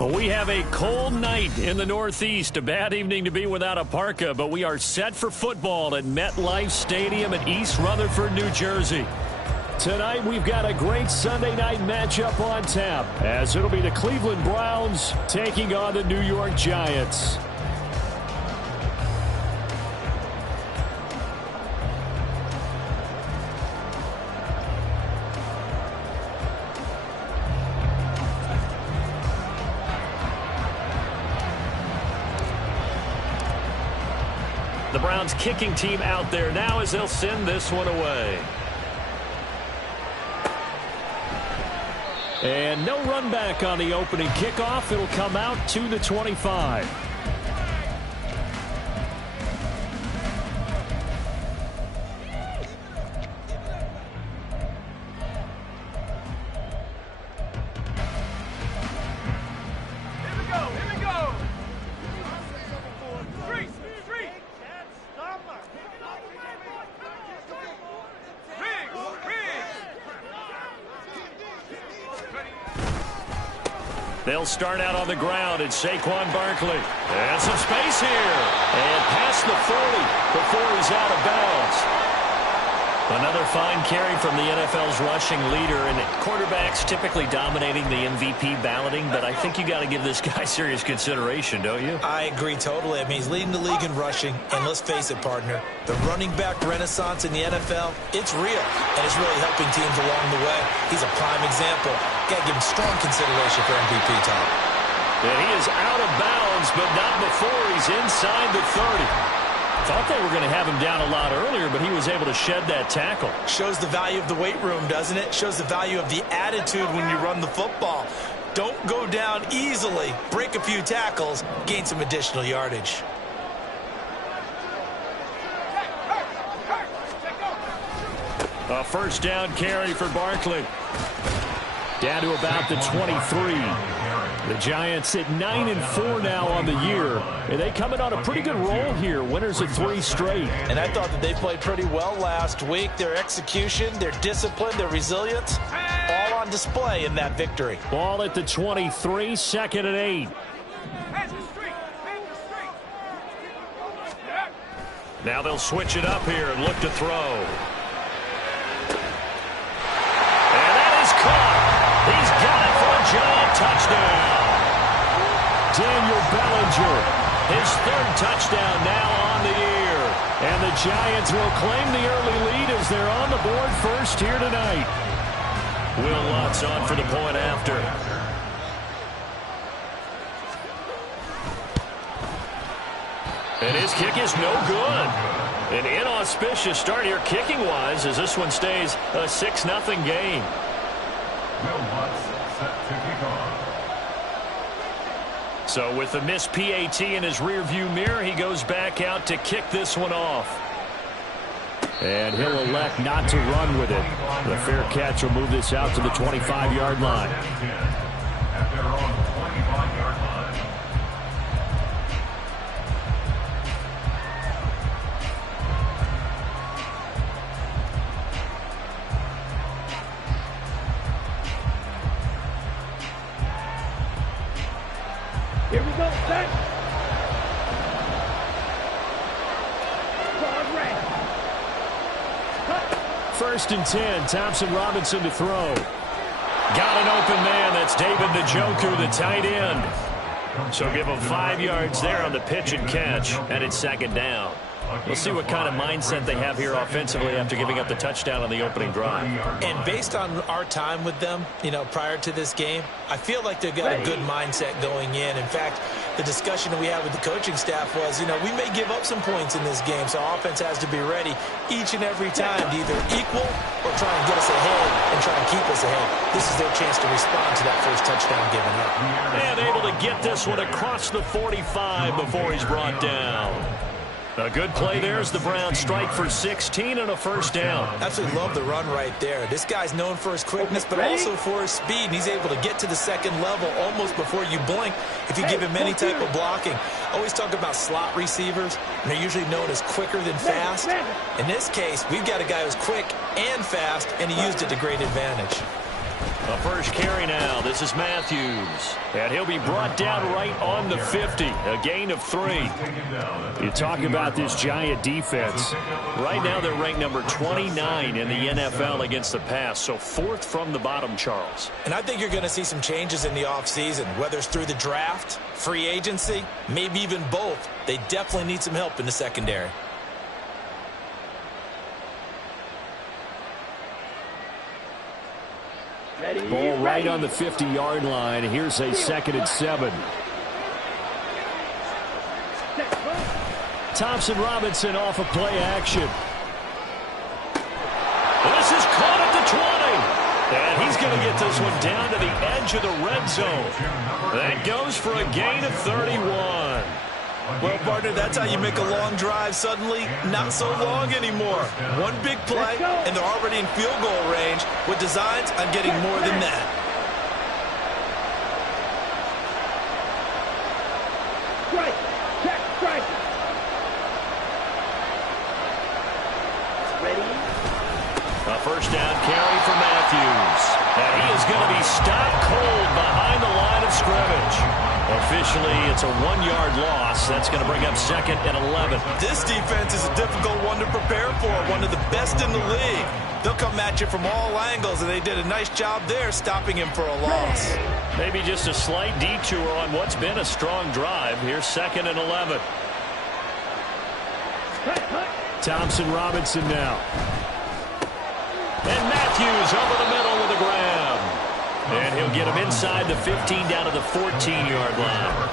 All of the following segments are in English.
Well, we have a cold night in the Northeast. A bad evening to be without a parka, but we are set for football at MetLife Stadium in East Rutherford, New Jersey. Tonight, we've got a great Sunday night matchup on tap, as it'll be the Cleveland Browns taking on the New York Giants. The Browns kicking team out there now as they'll send this one away. And no run back on the opening kickoff. It'll come out to the 25. They'll start out on the ground. It's Saquon Barkley. And some space here. And past the 40 before he's out of bounds. Another fine carry from the NFL's rushing leader. And quarterbacks typically dominating the MVP balloting, but I think you got to give this guy serious consideration, don't you? I agree totally. I mean, he's leading the league in rushing. And let's face it, partner, the running back renaissance in the NFL, it's real. And it's really helping teams along the way. He's a prime example. Got to give him strong consideration for MVP time. And he is out of bounds, but not before he's inside the 30. Thought they were going to have him down a lot earlier, but he was able to shed that tackle. Shows the value of the weight room, doesn't it? Shows the value of the attitude when you run the football. Don't go down easily. Break a few tackles, gain some additional yardage. A first down carry for Barkley. Down to about the 23. The Giants at 9-4 now on the year. And they come in on a pretty good roll here. Winners of 3 straight. And I thought that they played pretty well last week. Their execution, their discipline, their resilience, all on display in that victory. Ball at the 23, second and 8. Now they'll switch it up here and look to throw. And that is caught. He's got it for a Giant touchdown. Daniel Bellinger, his 3rd touchdown now on the year. And the Giants will claim the early lead as they're on the board first here tonight. Will Lutz on for the point after. And his kick is no good. An inauspicious start here kicking-wise as this one stays a 6-0 game. Will Lutz set to kick off. So with the missed PAT in his rearview mirror, he goes back out to kick this one off. And he'll elect not to run with it. The fair catch will move this out to the 25-yard line. At their own 25-yard line. Here we go, set. First and 10, Thompson Robinson to throw. Got an open man. That's David Njoku, the tight end. So give him 5 yards there on the pitch and catch, and it's second down. We'll see what kind of mindset they have here offensively after giving up the touchdown on the opening drive. And based on our time with them, prior to this game, I feel like they've got a good mindset going in. In fact, the discussion that we had with the coaching staff was, we may give up some points in this game, so our offense has to be ready each and every time to either equal or try and get us ahead and try and keep us ahead. This is their chance to respond to that first touchdown given up. And able to get this one across the 45 before he's brought down. A good play there as the Browns strike for 16 and a first down. Absolutely love the run right there. This guy's known for his quickness, but also for his speed. And he's able to get to the second level almost before you blink if you give him any type of blocking. Always talk about slot receivers, and they're usually known as quicker than fast. In this case, we've got a guy who's quick and fast, and he used it to great advantage. A first carry now. This is Matthews. And he'll be brought down right on the 50. A gain of 3. You talk about this Giant defense. Right now they're ranked number 29 in the NFL against the pass. So 4th from the bottom, Charles. And I think you're going to see some changes in the offseason, whether it's through the draft, free agency, maybe even both. They definitely need some help in the secondary. Ball right on the 50-yard line. Here's a 2nd and 7. Thompson Robinson off of play action. This is caught at the 20. And he's going to get this one down to the edge of the red zone. That goes for a gain of 31. Well, partner, that's how you make a long drive suddenly not so long anymore. One big play, and they're already in field goal range with designs on getting more than that. Strike. Check. Strike. Ready. A first down carry for Matthews. And he is going to be stopped cold behind the line of scrimmage. Officially, it's a 1-yard loss. That's going to bring up 2nd and 11. This defense is a difficult one to prepare for, one of the best in the league. They'll come at you from all angles, and they did a nice job there stopping him for a loss. Maybe just a slight detour on what's been a strong drive. Here's 2nd and 11. Thompson Robinson now. And Matthews over the middle with a grab. And he'll get him inside the 15 down to the 14-yard line.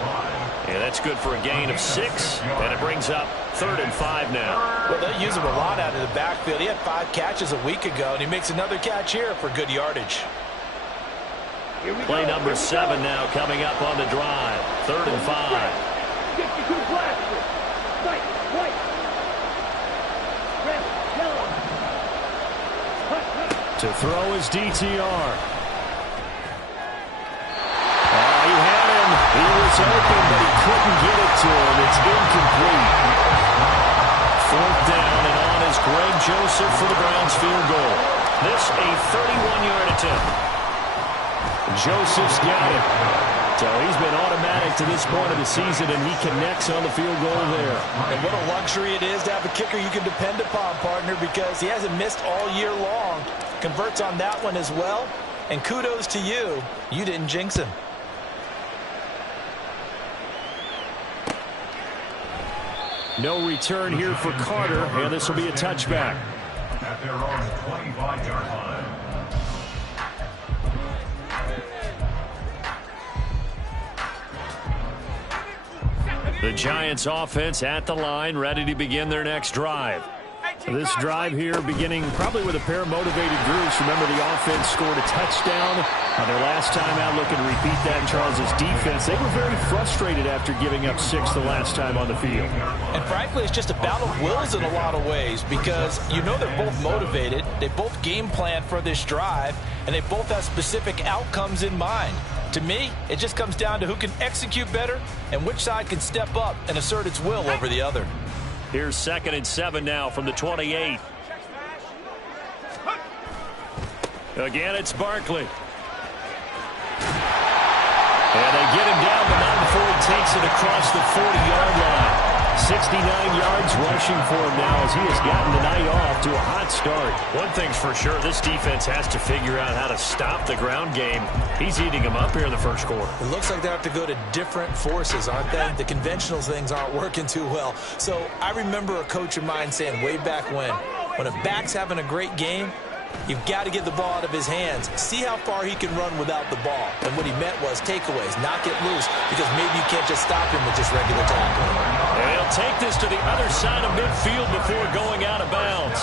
And that's good for a gain of 6. And it brings up 3rd and 5 now. Well, they'll use him a lot out of the backfield. He had 5 catches a week ago, and he makes another catch here for good yardage. Play number 7 now coming up on the drive. 3rd and 5. 52 blaster. White. Red. Yellow. To throw his DTR. He had him. He was open, but he couldn't get it to him. It's incomplete. 4th down, and on is Greg Joseph for the Browns field goal. This a 31-yard attempt. Joseph's got it. So he's been automatic to this point of the season, and he connects on the field goal there. And what a luxury it is to have a kicker you can depend upon, partner, because he hasn't missed all year long. Converts on that one as well. And kudos to you. You didn't jinx him. No return here for Carter, and this will be a touchback. At their own 25-yard line. The Giants offense at the line, ready to begin their next drive. This drive here beginning probably with a pair of motivated groups. Remember, the offense scored a touchdown on their last time out. Looking to repeat that in Charles's defense. They were very frustrated after giving up 6 the last time on the field. And frankly, it's just a battle of wills in a lot of ways because they're both motivated. They both game plan for this drive, and they both have specific outcomes in mind. To me, it just comes down to who can execute better and which side can step up and assert its will over the other. Here's 2nd and 7 now from the 28. Again, it's Barkley. And they get him down, but not before he takes it across the 40-yard line. 69 yards rushing for him now as he has gotten the night off to a hot start. One thing's for sure, this defense has to figure out how to stop the ground game. He's eating them up here in the first quarter. It looks like they have to go to different forces, aren't they? The conventional things aren't working too well. So I remember a coach of mine saying way back when a back's having a great game, you've got to get the ball out of his hands. See how far he can run without the ball. And what he meant was takeaways, not get loose, because maybe you can't just stop him with just regular tackling. And he'll take this to the other side of midfield before going out of bounds.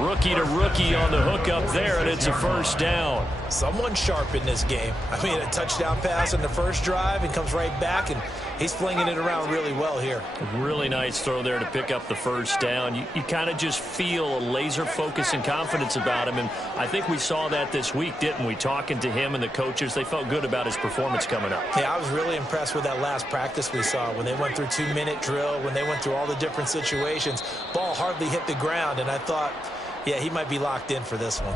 Rookie to rookie on the hook up there, and it's a first down. Someone's sharp in this game. I mean, a touchdown pass on the first drive and comes right back, and he's flinging it around really well here. Really nice throw there to pick up the first down. You kind of just feel a laser focus and confidence about him, and I think we saw that this week, didn't we? Talking to him and the coaches, they felt good about his performance coming up. Yeah, I was really impressed with that last practice we saw when they went through 2-minute drill, when they went through all the different situations. Ball hardly hit the ground, and I thought, yeah, he might be locked in for this one.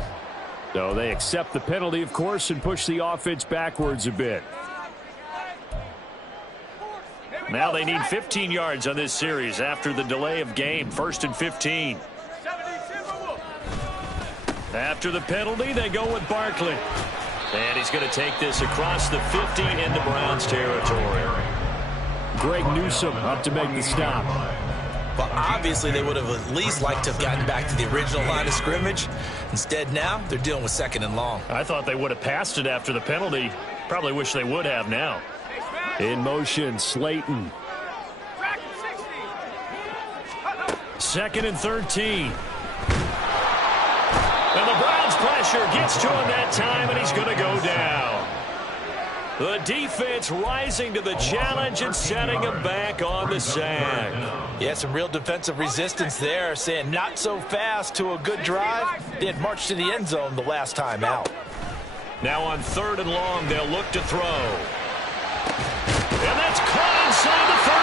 So they accept the penalty, of course, and push the offense backwards a bit. Now they need 15 yards on this series after the delay of game. 1st and 15. After the penalty, they go with Barkley. And he's going to take this across the 50 into Browns territory. Greg Newsome up to make the stop. Well, obviously, they would have at least liked to have gotten back to the original line of scrimmage. Instead, now, they're dealing with 2nd and long. I thought they would have passed it after the penalty. Probably wish they would have now. In motion, Slayton. 2nd and 13. And the Browns pressure gets to him that time, and he's going to go down. The defense rising to the challenge and setting him back on the sack. Yeah, some real defensive resistance there, saying not so fast to a good drive. They had marched to the end zone the last time out. Now on 3rd and long, they'll look to throw. And that's caught inside the 35.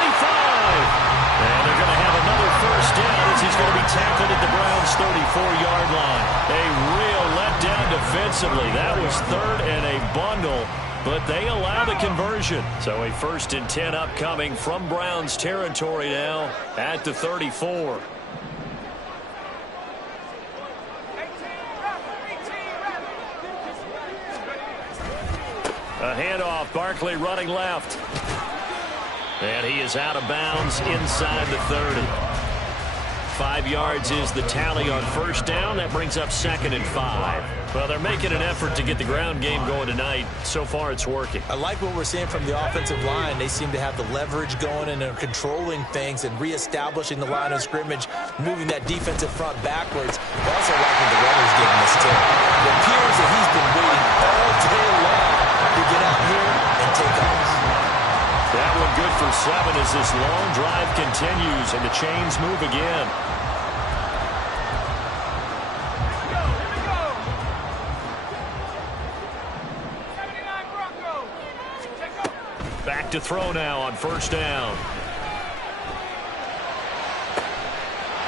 And they're going to have another first down as he's going to be tackled at the Browns' 34-yard line. A real letdown defensively. That was 3rd and a bundle. But they allow the conversion. So a 1st and 10 upcoming from Browns territory now at the 34. A handoff, Barkley running left. And he is out of bounds inside the 30. 5 yards is the tally on first down. That brings up 2nd and 5. Well, they're making an effort to get the ground game going tonight. So far, it's working. I like what we're seeing from the offensive line. They seem to have the leverage going and are controlling things and reestablishing the line of scrimmage, moving that defensive front backwards. We're also liking the runners getting this too. It appears that he's been waiting all day long to get out here and take off. That one good for 7 as this long drive continues and the chains move again. Back to throw now on first down.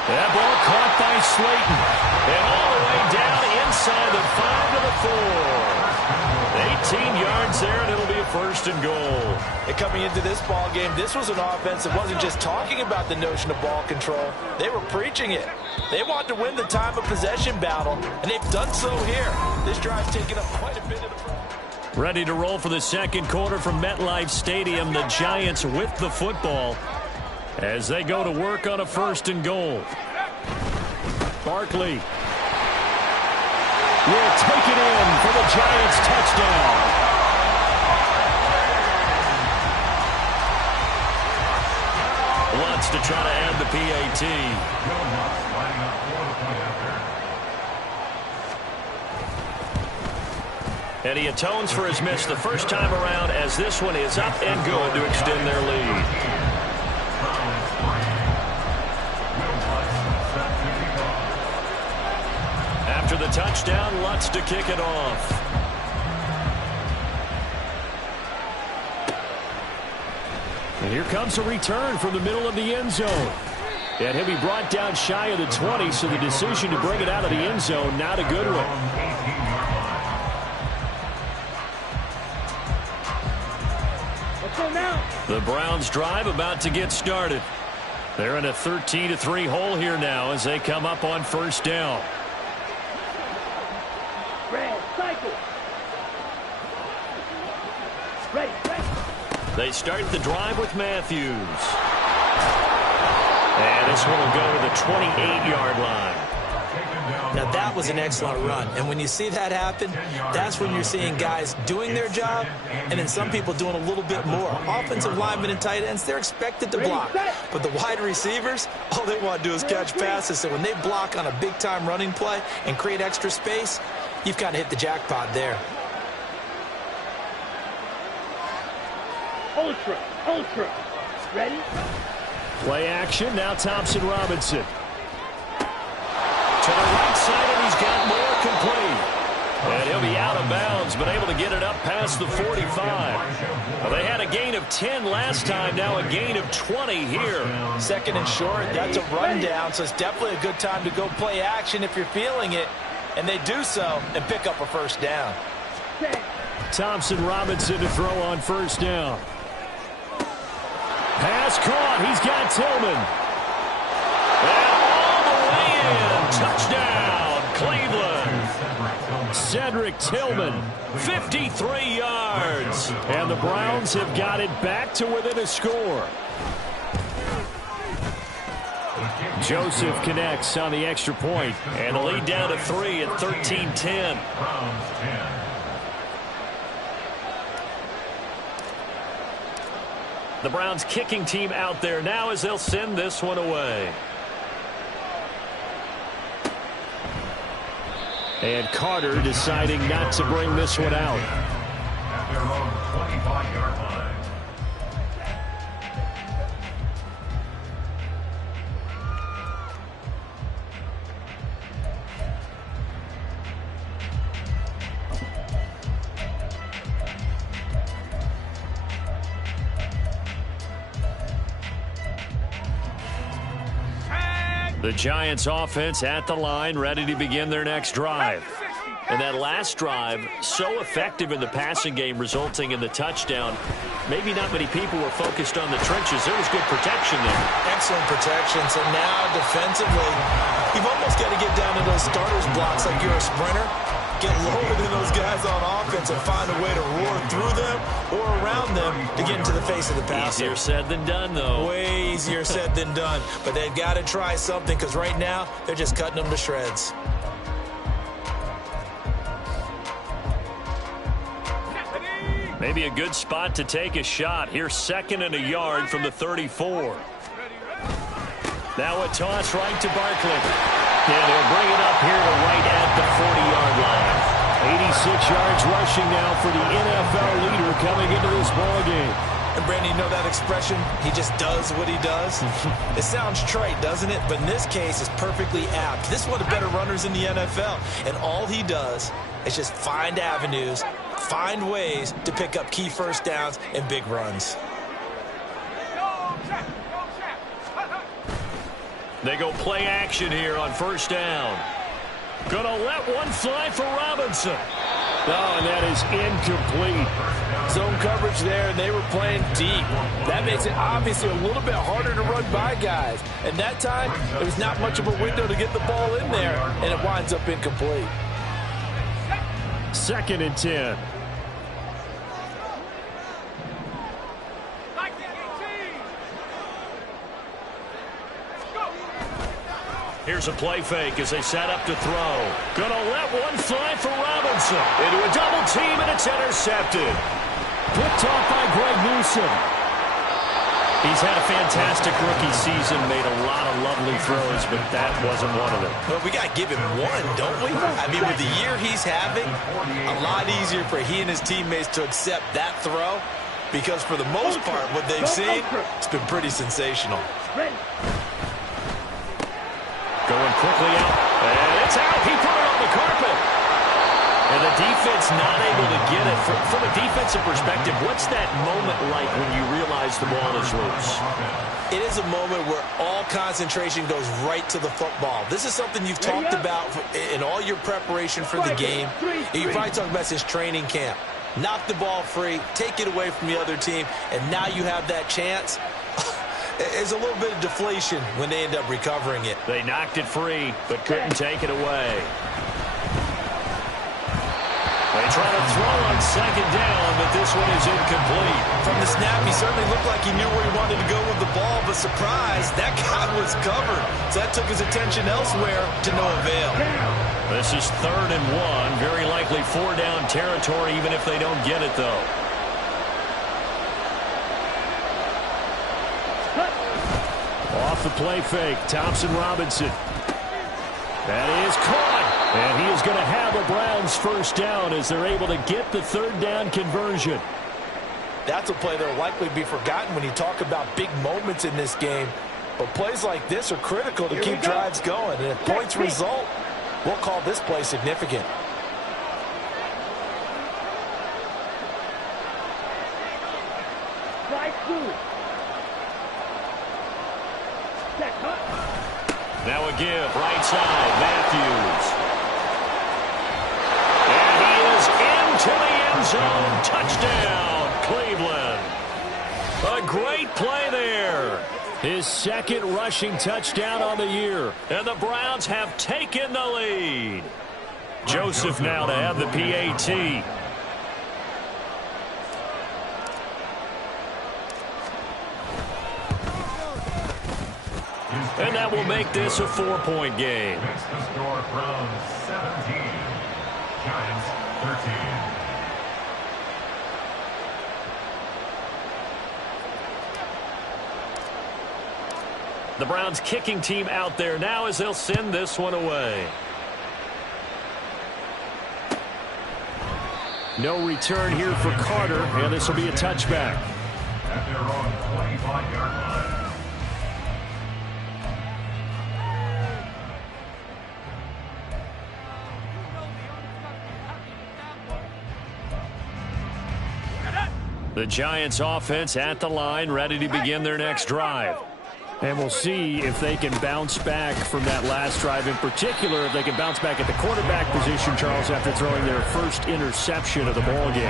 That ball caught by Slayton. And all the way down inside the 5 to the 4. 18 yards there, and it'll be a 1st and goal. And coming into this ball game, this was an offense that wasn't just talking about the notion of ball control. They were preaching it. They wanted to win the time of possession battle, and they've done so here. This drive's taken up quite a bit of the ball. Ready to roll for the second quarter from MetLife Stadium. The Giants with the football as they go to work on a 1st and goal. Barkley will take it in for the Giants touchdown. Wants to try to add the PAT. And he atones for his miss the first time around as this one is up and good to extend their lead. After the touchdown, Lutz to kick it off. And here comes a return from the middle of the end zone. And he'll be brought down shy of the 20, so the decision to bring it out of the end zone, not a good one. Let's go now. The Browns drive about to get started. They're in a 13-3 hole here now as they come up on first down. Red, cycle. Ready, ready. They start the drive with Matthews. And this one will go to the 28-yard line. Now, that was an excellent run. And when you see that happen, that's when you're seeing guys doing their job and then some people doing a little bit more. Offensive linemen and tight ends, they're expected to block. But the wide receivers, all they want to do is catch passes. So when they block on a big-time running play and create extra space, you've kind of hit the jackpot there. Ultra, ultra. Ready? Play action, now Thompson Robinson. To the right side, and he's got more complete. And he'll be out of bounds, but able to get it up past the 45. Well, they had a gain of 10 last time, now a gain of 20 here. Second and short, that's a rundown, so it's definitely a good time to go play action if you're feeling it. And they do so and pick up a first down. Thompson Robinson to throw on first down. Pass caught. He's got Tillman. And all the way in. Touchdown, Cleveland. Cedric Tillman, 53 yards. And the Browns have got it back to within a score. Joseph connects on the extra point. And the lead down to 3 at 13-10. The Browns kicking team out there now as they'll send this one away. And Carter deciding not to bring this one out. At their own 25-yard line. The Giants offense at the line, ready to begin their next drive. And that last drive, so effective in the passing game, resulting in the touchdown. Maybe not many people were focused on the trenches. There was good protection there. Excellent protection. So now, defensively, you've almost got to get down to those starters blocks like you're a sprinter. Get lower than those guys on offense and find a way to roar through them or around them to get into the face of the passer. Easier said than done, though. Way easier said than done. But they've got to try something because right now, they're just cutting them to shreds. Maybe a good spot to take a shot. Here's 2nd and a yard from the 34. Now a toss right to Barkley. And they'll bring it up here to right at the 40-yard line. 86 yards rushing now for the NFL leader coming into this ballgame. And, Brandon, you know that expression, he just does what he does? It sounds trite, doesn't it? But in this case, it's perfectly apt. This is one of the better runners in the NFL. And all he does is just find avenues, find ways to pick up key first downs and big runs. They go play action here on first down. Gonna let one fly for Robinson. Oh, and that is incomplete. Zone coverage there, and they were playing deep. That makes it obviously a little bit harder to run by guys. And that time, there was not much of a window to get the ball in there, and it winds up incomplete. 2nd and 10. Here's a play fake as they set up to throw. Gonna let one fly for Robinson. Into a double team, and it's intercepted. Picked off by Greg Newsome. He's had a fantastic rookie season, made a lot of lovely throws, but that wasn't one of them. Well, we got to give him one, don't we? I mean, with the year he's having, a lot easier for he and his teammates to accept that throw because for the most part, what they've seen, it's been pretty sensational. Going quickly out, and it's out. He put it on the carpet. And the defense not able to get it. From a defensive perspective, what's that moment like when you realize the ball is loose? It is a moment where all concentration goes right to the football. This is something you've talked about in all your preparation for the game. You probably talked about this training camp. Knock the ball free, take it away from the other team, and now you have that chance. There's a little bit of deflation when they end up recovering it. They knocked it free, but couldn't take it away. They try to throw on second down, but this one is incomplete. From the snap, he certainly looked like he knew where he wanted to go with the ball, but surprise, that guy was covered. So that took his attention elsewhere to no avail. This is 3rd and 1. Very likely 4-down territory, even if they don't get it, though. Off the play fake, Thompson Robinson. That is caught. And he is going to have a Browns first down as they're able to get the 3rd down conversion. That's a play that will likely be forgotten when you talk about big moments in this game. But plays like this are critical to keep drives going. And if points result, we'll call this play significant. Now a give, right side, Matthews. And he is into the end zone. Touchdown, Cleveland. A great play there. His 2nd rushing touchdown on the year. And the Browns have taken the lead. Joseph now to have the PAT. And that will make this a 4-point game. It's the score, Browns 17, Giants 13. The Browns kicking team out there now as they'll send this one away. No return here for Carter, and this will be a touchback. At their own 25-yard line. The Giants offense at the line, ready to begin their next drive. And we'll see if they can bounce back from that last drive, in particular, if they can bounce back at the quarterback position, Charles, after throwing their first interception of the ball game.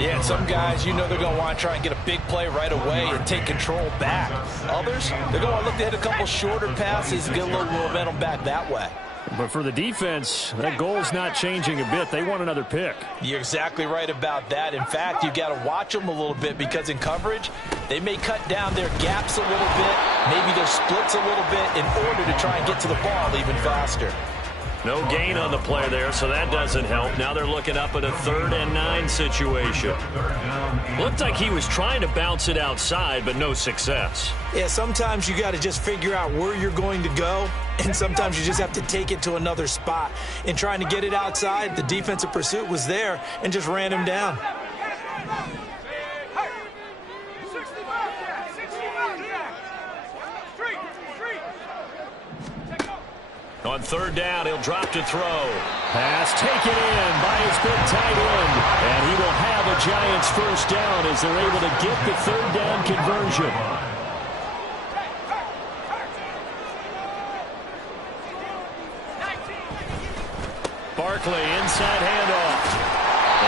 Yeah, and some guys, you know they're going to want to try and get a big play right away and take control back. Others, they're going to look to hit a couple shorter passes and get a little momentum back that way. But for the defense, that goal's not changing a bit. They want another pick. You're exactly right about that. In fact, you've got to watch them a little bit because in coverage, they may cut down their gaps a little bit, maybe their splits a little bit in order to try and get to the ball even faster. No gain on the play there, so that doesn't help. Now they're looking up at a 3rd and 9 situation. Looked like he was trying to bounce it outside, but no success. Yeah, sometimes you got to just figure out where you're going to go, and sometimes you just have to take it to another spot. In trying to get it outside, the defensive pursuit was there and just ran him down. On 3rd down, he'll drop to throw. Pass taken in by his big tight end. And he will have a Giants first down as they're able to get the 3rd down conversion. Barkley, inside handoff.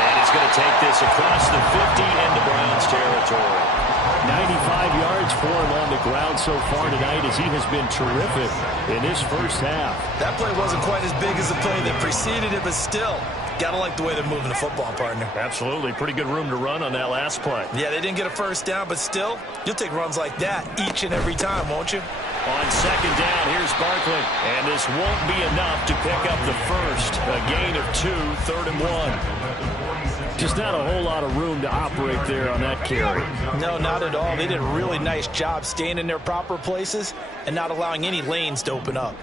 And he's going to take this across the 50 into Browns territory. 95 yards for him on the ground so far tonight as he has been terrific in his first half. That play wasn't quite as big as the play that preceded it, but still, got to like the way they're moving the football, partner. Absolutely. Pretty good room to run on that last play. Yeah, they didn't get a first down, but still, you'll take runs like that each and every time, won't you? On 2nd down, here's Barkley. And this won't be enough to pick up the first. A gain of 2, 3rd and 1. Just not a whole lot of room to operate there on that carry. No, not at all. They did a really nice job staying in their proper places and not allowing any lanes to open up.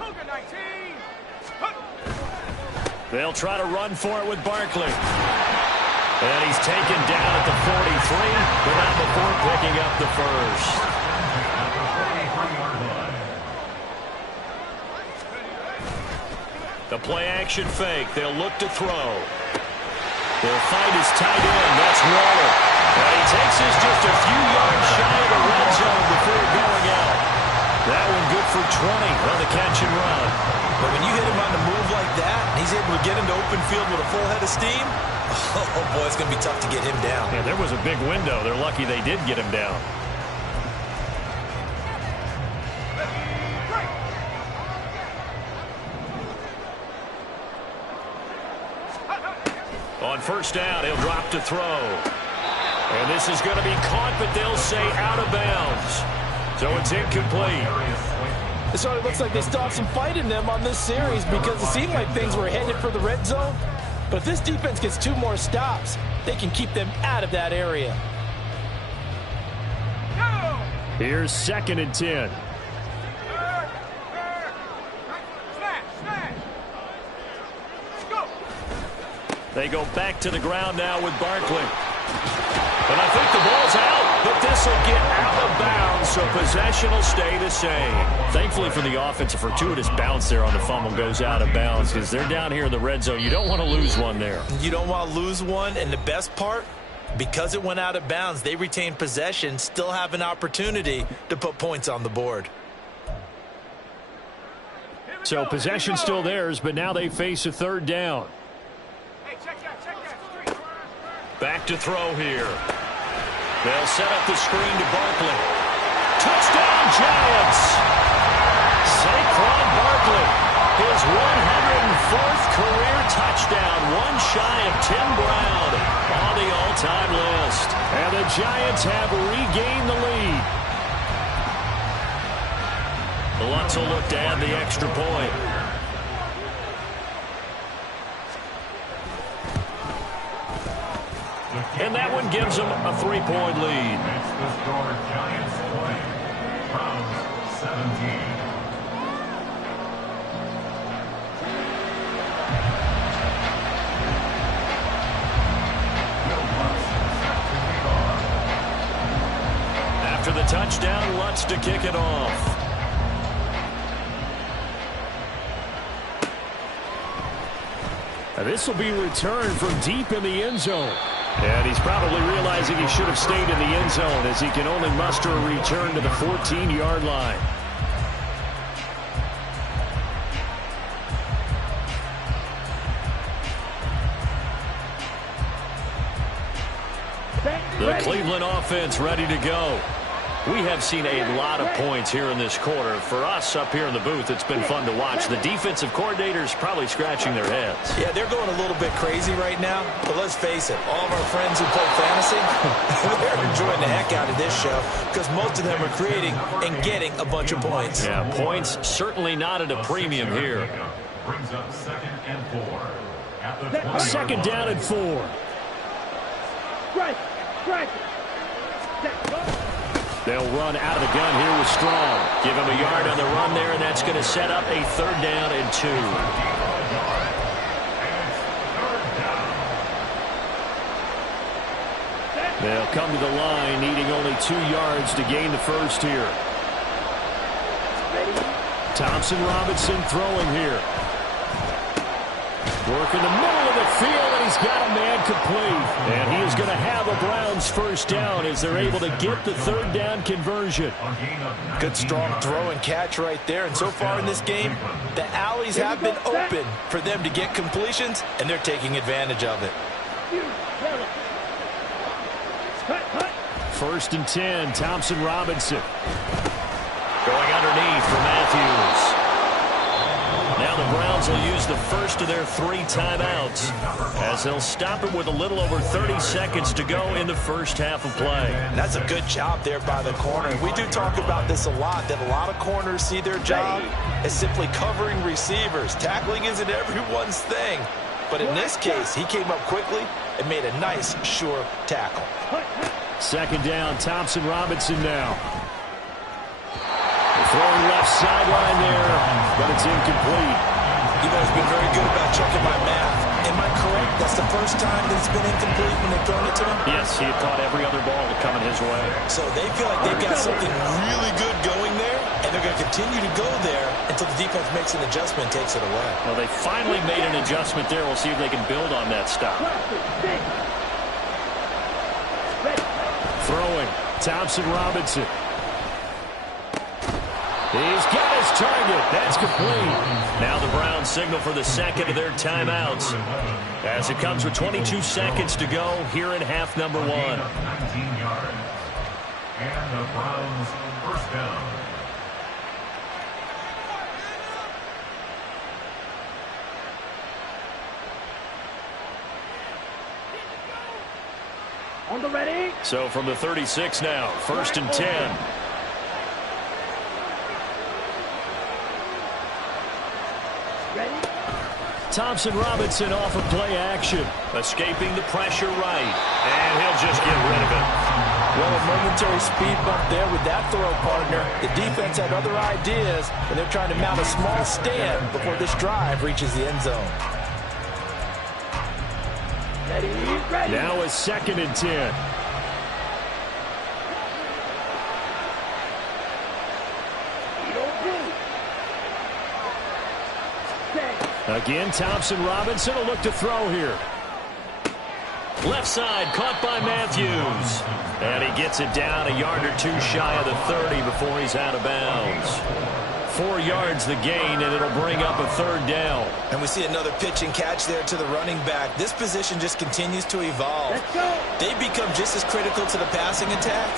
They'll try to run for it with Barkley. And he's taken down at the 43, but not before picking up the first. The play-action fake. They'll look to throw. They'll find his tight end. That's Waller. And he takes us just a few yards shy of the red zone before going out. That one good for 20 on the catch and run. But when you hit him on the move like that, and he's able to get into open field with a full head of steam, oh boy, it's going to be tough to get him down. Yeah, there was a big window. They're lucky they did get him down. first down. He'll drop to throw. And this is going to be caught, but they'll say out of bounds. So it's incomplete. It sort of looks like they still have some fight in them on this series because it seemed like things were headed for the red zone. But if this defense gets 2 more stops, they can keep them out of that area. Here's 2nd and 10. They go back to the ground now with Barkley. And I think the ball's out, but this will get out of bounds, so possession will stay the same. Thankfully for the offense, a fortuitous bounce there on the fumble goes out of bounds because they're down here in the red zone. You don't want to lose one there. You don't want to lose one, and the best part, because it went out of bounds, they retain possession, still have an opportunity to put points on the board. So possession still theirs, but now they face a 3rd down. Back to throw here. They'll set up the screen to Barkley. Touchdown, Giants! Saquon Barkley, his 104th career touchdown, one shy of Tim Brown on the all-time list. And the Giants have regained the lead. Lutz will look to add the extra point. And that one gives them a 3-point lead. Makes the score Giants 20, Browns 17. After the touchdown, Lutz to kick it off. And this will be returned from deep in the end zone. And he's probably realizing he should have stayed in the end zone as he can only muster a return to the 14-yard line. The Cleveland offense ready to go. We have seen a lot of points here in this quarter. For us up here in the booth, it's been fun to watch. The defensive coordinators probably scratching their heads. Yeah, they're going a little bit crazy right now. But let's face it, all of our friends who play fantasy, they're enjoying the heck out of this show because most of them are creating and getting a bunch of points. Yeah, points certainly not at a premium here. Brings up 2nd and 4. At the 20. 2nd down and 4. Strike! Strike! They'll run out of the gun here with Strong. Give him a yard on the run there, and that's going to set up a 3rd down and 2. They'll come to the line, needing only 2 yards to gain the first here. Thompson Robinson throwing here. Work in the middle of the field, and he's got a man complete. And he is going to have a Browns first down as they're able to get the 3rd down conversion. Good strong throw and catch right there. And so far in this game, the alleys have been open for them to get completions, and they're taking advantage of it. 1st and 10, Thompson Robinson. Going underneath for Matthews. Now the Browns will use the first of their 3 timeouts as they'll stop it with a little over 30 seconds to go in the first half of play. That's a good job there by the corner. We do talk about this a lot, that a lot of corners see their job as simply covering receivers. Tackling isn't everyone's thing. But in this case, he came up quickly and made a nice, sure tackle. 2nd down, Thompson Robinson now. Throwing left sideline there, but it's incomplete. You guys have been very good about checking my math. Am I correct? That's the first time that it's been incomplete when they've thrown it to him? Yes, he had caught every other ball coming his way. So they feel like they've got something really good going there, and they're going to continue to go there until the defense makes an adjustment and takes it away. Well, they finally made an adjustment there. We'll see if they can build on that stop. Throwing, Thompson Robinson. He's got his target. That's complete. Now the Browns signal for the 2nd of their timeouts as it comes with 22 seconds to go here in half number 1. 19 yards. And the Browns first down. On the ready. So from the 36 now, 1st and 10. Ready. Thompson Robinson off of play action. Escaping the pressure right. And he'll just get rid of it. Well, a momentary speed bump there with that throw, partner. The defense had other ideas, and they're trying to mount a small stand before this drive reaches the end zone. Ready. Ready. Now a 2nd and 10. Again, Thompson Robinson will look to throw here. Left side, caught by Matthews. And he gets it down a yard or two shy of the 30 before he's out of bounds. 4 yards the gain, and it'll bring up a 3rd down. And we see another pitch and catch there to the running back. This position just continues to evolve. Let's go. They become just as critical to the passing attack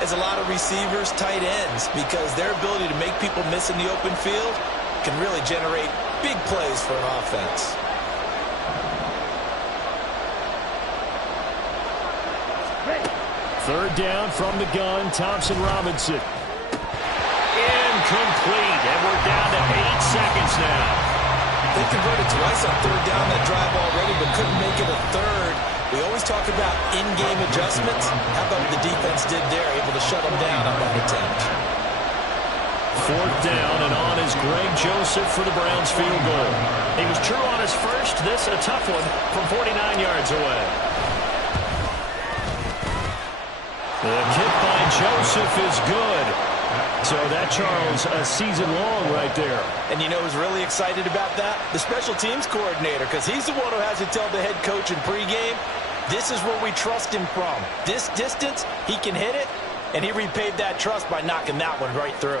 as a lot of receivers, tight ends, because their ability to make people miss in the open field can really generate big plays for an offense. Ready. 3rd down from the gun, Thompson Robinson. Incomplete, and we're down to 8 seconds now. They converted twice on 3rd down that drive already, but couldn't make it a 3rd. We always talk about in-game adjustments. How about what the defense did there, able to shut them down on that attempt? 4th down, and on is Greg Joseph for the Browns field goal. He was true on his first. This a tough one from 49 yards away. The kick by Joseph is good. So that, Charles, a season long right there. And you know who's really excited about that? The special teams coordinator, because he's the one who has to tell the head coach in pregame, this is where we trust him from. This distance, he can hit it, and he repaid that trust by knocking that one right through.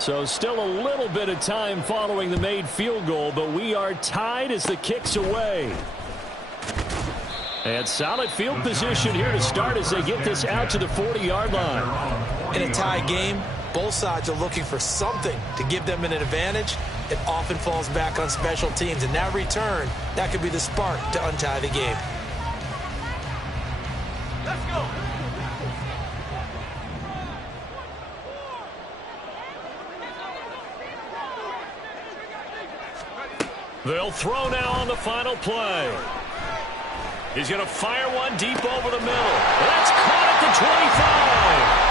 So still a little bit of time following the made field goal, but we are tied as the kick's away. And solid field position here to start as they get this out to the 40-yard line. In a tie game, both sides are looking for something to give them an advantage. It often falls back on special teams, and that return, that could be the spark to untie the game. Let's go. They'll throw now on the final play. He's going to fire one deep over the middle. That's caught at the 25.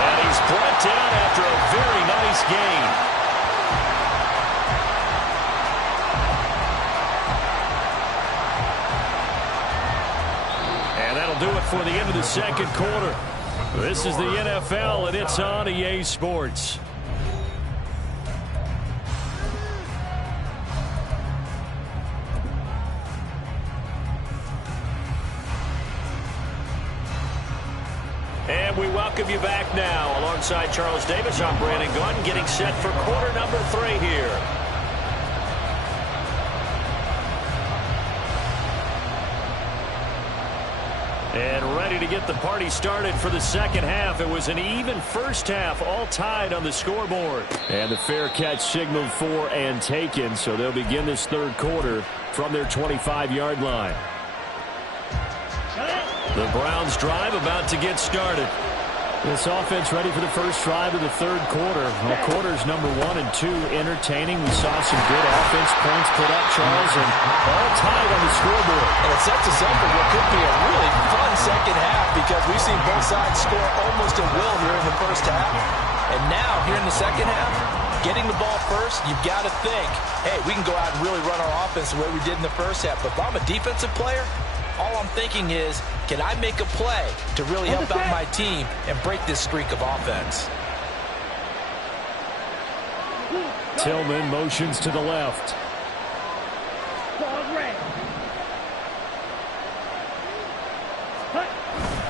And he's brought down after a very nice gain. And that'll do it for the end of the 2nd quarter. This is the NFL, and it's on EA Sports. And we welcome you back now. Alongside Charles Davis, I'm Brandon Gunn, getting set for quarter number 3 here. And ready to get the party started for the 2nd half. It was an even first half, all tied on the scoreboard. And the fair catch signaled for and taken, so they'll begin this 3rd quarter from their 25-yard line. The Browns drive about to get started. This offense ready for the first drive of the 3rd quarter. Well, quarters number 1 and 2 entertaining. We saw some good offense points put up, Charles, and all tied on the scoreboard. And it sets us up for what could be a really fun 2nd half, because we've seen both sides score almost at will here in the first half. And now, here in the 2nd half, getting the ball first, you've got to think, hey, we can go out and really run our offense the way we did in the first half. But if I'm a defensive player, all I'm thinking is, can I make a play to really help out my team and break this streak of offense? Tillman motions to the left.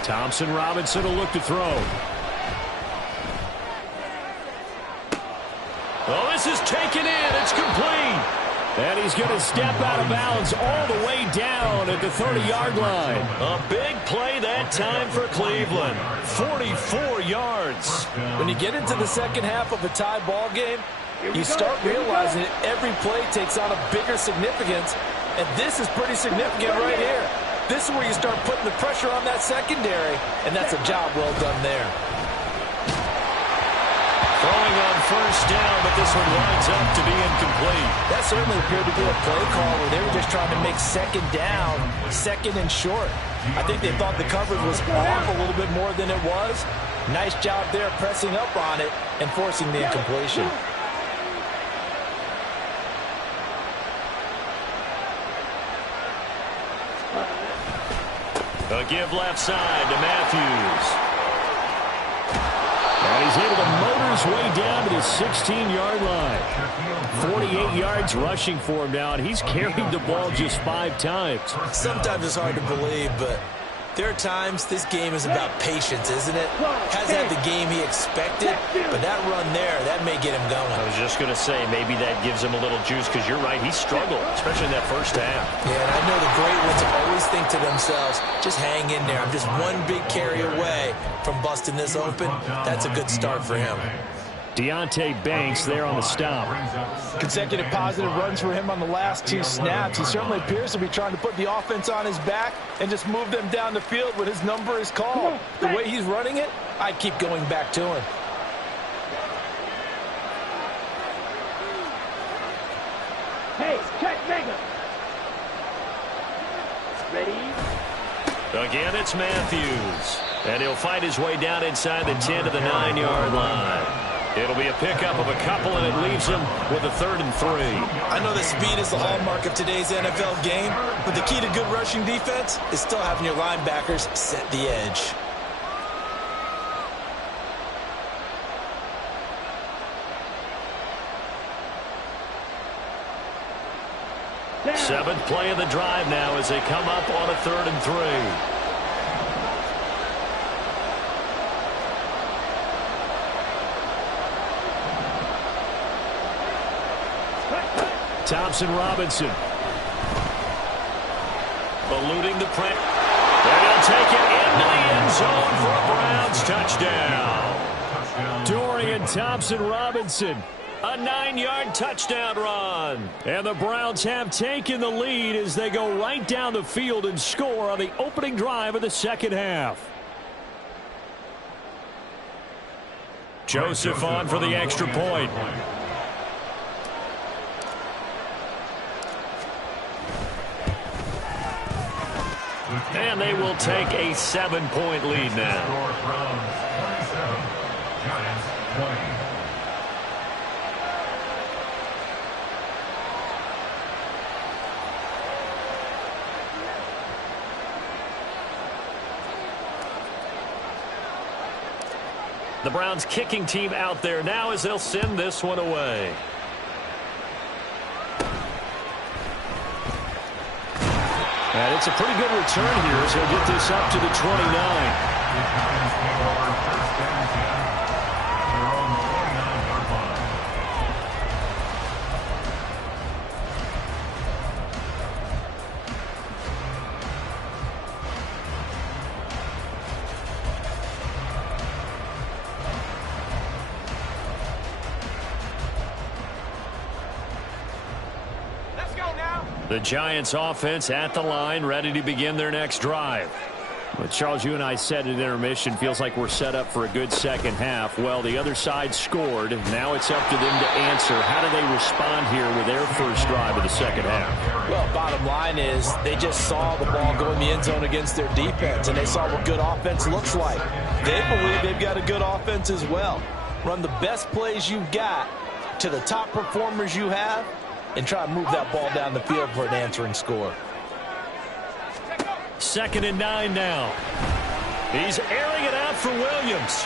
Thompson Robinson will look to throw. Oh, this is taken in. It's complete. And he's going to step out of bounds all the way down at the 30-yard line. A big play that time for Cleveland. 44 yards. When you get into the 2nd half of a tie ball game, you start realizing that every play takes on a bigger significance And this is pretty significant right here. This is where you start putting the pressure on that secondary, and that's a job well done there. Throwing on first down, but this one winds up to be incomplete. That certainly appeared to be a play call where they were just trying to make second down, second and short. I think they thought the coverage was off a little bit more than it was. Nice job there pressing up on it and forcing the incompletion. A give left side to Matthews. And he's able to motor his way down to the 16-yard line. 48 yards rushing for him now, and he's carried the ball just 5 times. Sometimes it's hard to believe, but there are times this game is about patience, isn't it? Hasn't had the game he expected, but that run there, that may get him going. I was just going to say, maybe that gives him a little juice, because you're right, he struggled, especially in that first half. Yeah, and I know the great ones always think to themselves, just hang in there. I'm just one big carry away from busting this open. That's a good start for him. Deonte Banks there on the stop. Consecutive positive runs for him on the last 2 snaps. He certainly appears to be trying to put the offense on his back and just move them down the field when his number is called. The way he's running it, I keep going back to him. Hey, check Mega. Ready? Again, it's Matthews. And he'll fight his way down inside the 10 to the 9-yard line. It'll be a pickup of a couple, and it leaves him with a 3rd and 3. I know that speed is the hallmark of today's NFL game, but the key to good rushing defense is still having your linebackers set the edge. Seventh play of the drive now as they come up on a 3rd and 3. Thompson Robinson. Eluding the pressure. And he'll take it into the end zone for a Browns touchdown. Dorian Thompson Robinson. A 9-yard touchdown run. And the Browns have taken the lead as they go right down the field and score on the opening drive of the second half. Joseph on for the extra point. And they will take a 7-point lead now. Browns 27, Giants 20. The Browns kicking team out there now as they'll send this one away. And it's a pretty good return here as he'll get this up to the 29. The Giants offense at the line, ready to begin their next drive. Well, Charles, you and I said at intermission, feels like we're set up for a good second half. Well, the other side scored. Now it's up to them to answer. How do they respond here with their first drive of the second half? Well, bottom line is they just saw the ball go in the end zone against their defense, and they saw what good offense looks like. They believe they've got a good offense as well. Run the best plays you've got to the top performers you have, and try to move that ball down the field for an answering score. 2nd and 9 now. He's airing it out for Williams.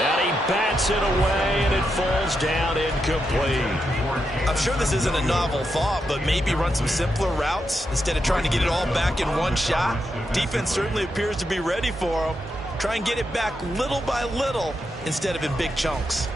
And he bats it away, and it falls down incomplete. I'm sure this isn't a novel thought, but maybe run some simpler routes instead of trying to get it all back in one shot. Defense certainly appears to be ready for him. Try and get it back little by little instead of in big chunks.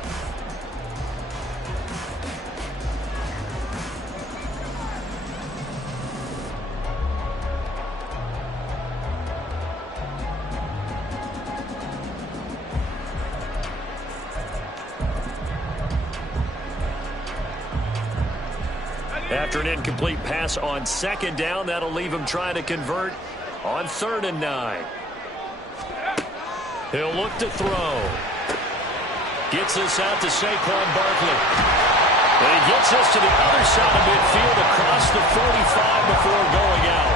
After an incomplete pass on second down, that'll leave him trying to convert on 3rd and 9. He'll look to throw. Gets this out to Saquon Barkley. And he gets this to the other side of midfield across the 45 before going out.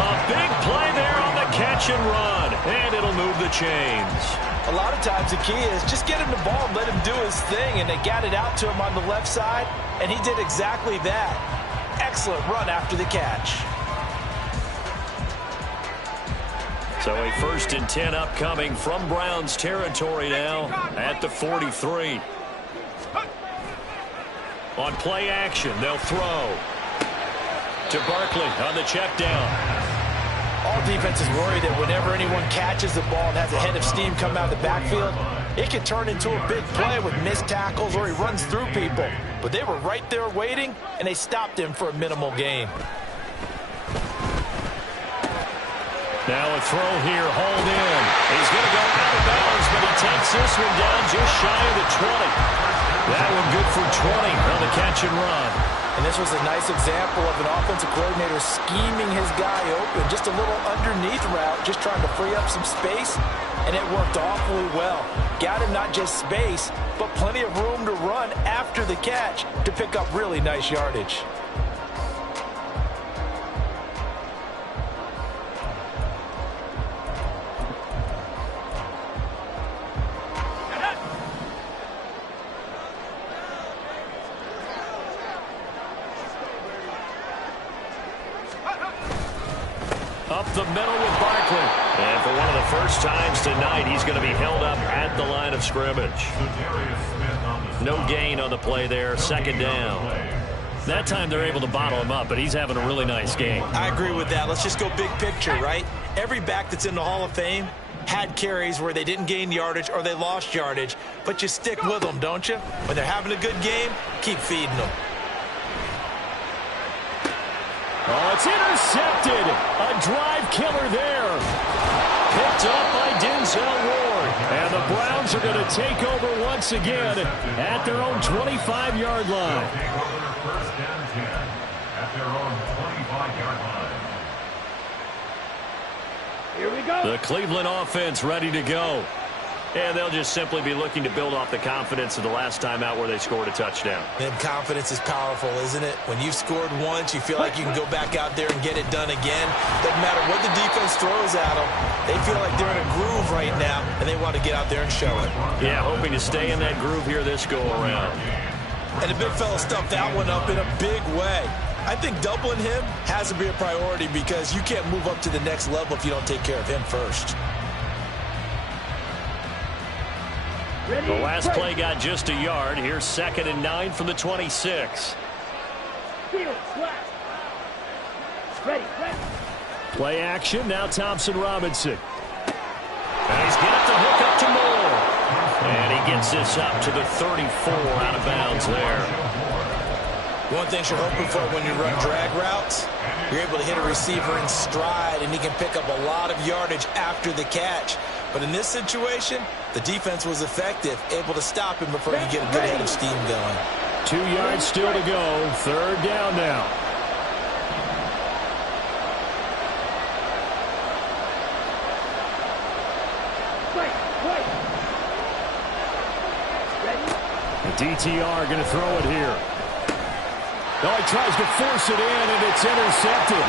A big play there on the catch and run. And it'll move the chains. A lot of times the key is just get him the ball and let him do his thing. And they got it out to him on the left side. And he did exactly that. Excellent run after the catch. So a 1st and 10 upcoming from Browns territory now at the 43. On play action, they'll throw to Barkley on the check down. All defenses worry that whenever anyone catches the ball and has a head of steam come out of the backfield, it can turn into a big play with missed tackles or he runs through people. But they were right there waiting, and they stopped him for a minimal gain. Now a throw here, hauled in. He's going to go out of bounds, but he takes this one down just shy of the 20. That one good for 20 on the catch and run. And this was a nice example of an offensive coordinator scheming his guy open. Just a little underneath route, just trying to free up some space, and it worked awfully well. Got him not just space, but plenty of room to run after the catch to pick up really nice yardage. Up the middle with Barkley. And for one of the first times tonight, he's going to be held up at the line of scrimmage. No gain on the play there, 2nd down. That time they're able to bottle him up, but he's having a really nice game. I agree with that. Let's just go big picture, right? Every back that's in the Hall of Fame had carries where they didn't gain yardage or they lost yardage, but you stick with them, don't you? When they're having a good game, keep feeding them. Oh, it's intercepted. A drive killer there. Picked up by Denzel Ward. And the Browns are going to take over once again at their own 25-yard line. Take over 1st and 10 at their own 25-yard line. Here we go. The Cleveland offense ready to go. And they'll just simply be looking to build off the confidence of the last time out where they scored a touchdown. And confidence is powerful, isn't it? When you've scored once, you feel like you can go back out there and get it done again. Doesn't matter what the defense throws at them. They feel like they're in a groove right now, and they want to get out there and show it. Yeah, hoping to stay in that groove here this go-around. And the big fella stuffed that one up in a big way. I think doubling him has to be a priority because you can't move up to the next level if you don't take care of him first. Ready, The last break. play got just a yard. Here's 2nd and 9 from the 26. Field, slash. Ready, ready. Play action. Now Thompson Robinson. And he's got the hook up to Moore. And he gets this up to the 34 out of bounds there. One thing you're hoping for when you run drag routes, you're able to hit a receiver in stride, and he can pick up a lot of yardage after the catch. But in this situation, the defense was effective, able to stop him before he get a good head of steam going. 2 yards still to go. 3rd down now. Wait, wait. Ready? The DTR going to throw it here. Oh, he tries to force it in, and it's intercepted.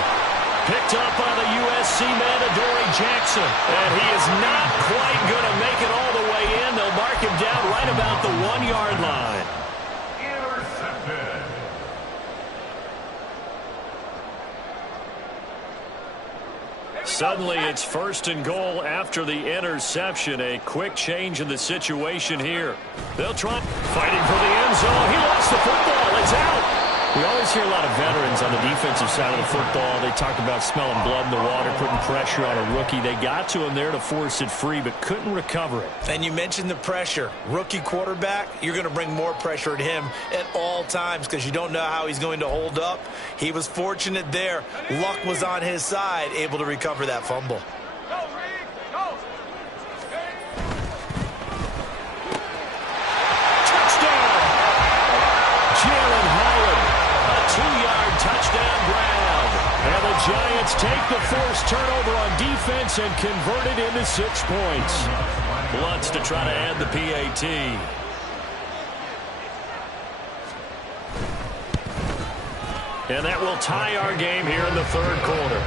Picked up by the USC man, Adoree Jackson. And he is not quite going to make it all the way in. They'll mark him down right about the 1-yard line. Intercepted. Suddenly it's 1st and goal after the interception. A quick change in the situation here. They'll try fighting for the end zone. He lost the football. It's out. We always hear a lot of veterans on the defensive side of the football. They talk about smelling blood in the water, putting pressure on a rookie. They got to him there to force it free, but couldn't recover it. And you mentioned the pressure. Rookie quarterback, you're going to bring more pressure at him at all times because you don't know how he's going to hold up. He was fortunate there. Luck was on his side, able to recover that fumble. Touchdown! Jalen Howard, a 2-yard Giants take the forced turnover on defense and convert it into 6 points. Lutz to try to add the PAT. And that will tie our game here in the third quarter.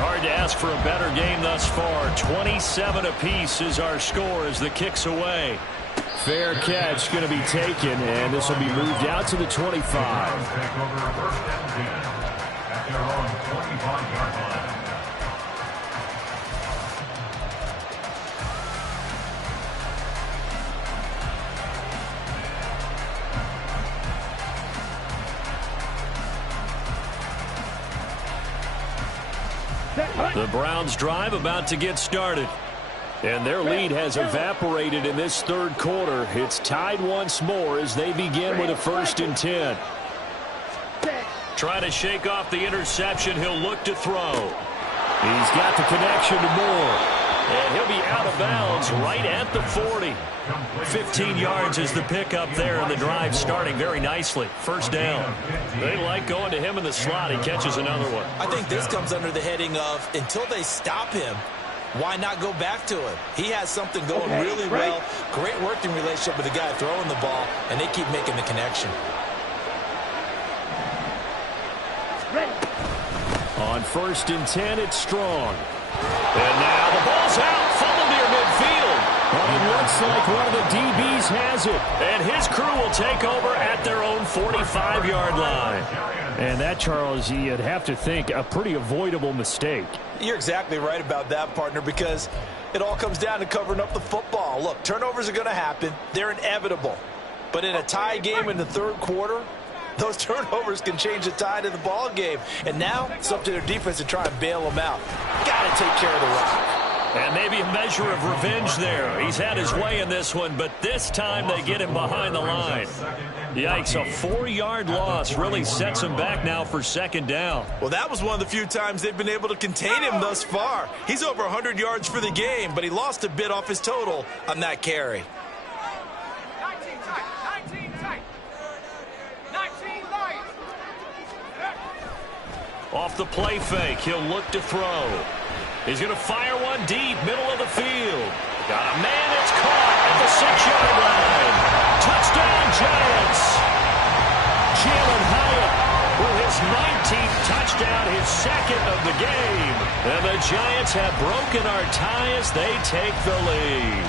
Hard to ask for a better game thus far. 27 apiece is our score as the kick's away. Fair catch going to be taken, and this will be moved out to the 25. Take over first and 10 at their own 25-yard line. The Browns drive about to get started. And their lead has evaporated in this third quarter. It's tied once more as they begin with a 1st and 10. Trying to shake off the interception. He'll look to throw. He's got the connection to Moore. And he'll be out of bounds right at the 40. 15 yards is the pickup there, and the drive starting very nicely. First down. They like going to him in the slot. He catches another one. I think this comes under the heading of until they stop him, why not go back to him? He has something going really well. Great working relationship with the guy throwing the ball, and they keep making the connection. On 1st and 10, it's Strong. And now the ball's out. Fumble near midfield. But it looks like one of the DBs has it. And his crew will take over at their own 45-yard line. And that, Charles, you'd have to think a pretty avoidable mistake. You're exactly right about that, partner, because it all comes down to covering up the football. Look, turnovers are going to happen. They're inevitable. But in a tie game in the third quarter, those turnovers can change the tide of the ball game. And now it's up to their defense to try and bail them out. Got to take care of the rock. And maybe a measure of revenge there. He's had his way in this one, but this time they get him behind the line. Yikes, a 4-yard loss really sets him back now for 2nd down. Well, that was one of the few times they've been able to contain him thus far. He's over 100 yards for the game, but he lost a bit off his total on that carry. 19 tight. Off the play fake, he'll look to throw. He's going to fire one deep, middle of the field. Got a man, it's caught at the 6-yard line. Touchdown, Giants. Jalen Hyatt with his 19th touchdown, his 2nd of the game. And the Giants have broken our tie as they take the lead.